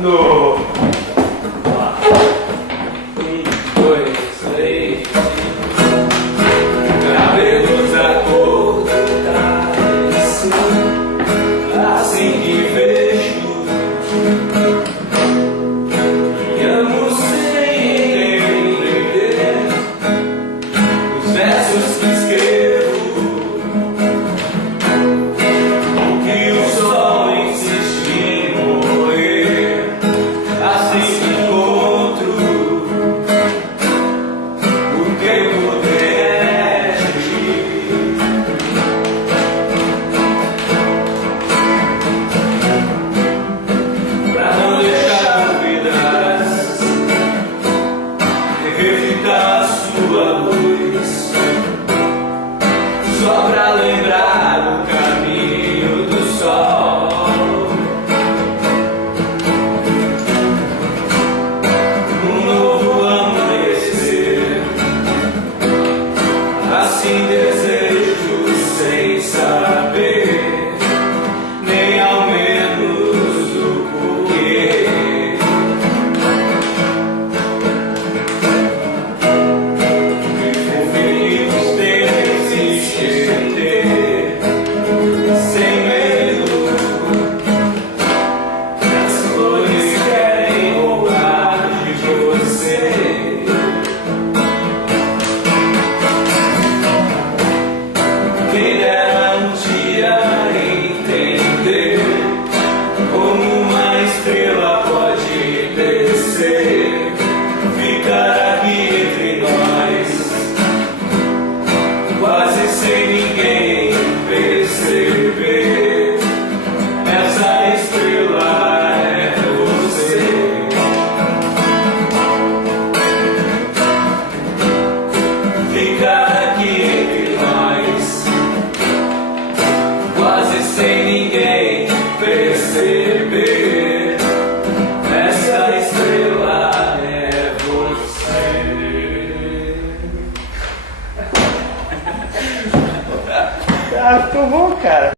No. 1, 2, 3. Cabelos da cor da assim que vejo. E amo sem entender os versos que escrevo. O que o sol insiste em morrer. Assim que encontro o tempo derrete. Pra não deixar dúvidas, reflita a sua luz, só pra lembrar o caminho do sol. Um novo amanhecer, assim desejo sem saber, nem ao menos o porquê. Vivo feliz de se estender, sem medo. As flores querem roubar de você. Quem dera um dia entender como uma estrela pode descer, ficar aqui entre nós, quase sem ninguém perceber. Essa estrela é você. Ficar aqui entre nós, quase sem ninguém perceber. Essa estrela é você. Ah, ficou bom, cara.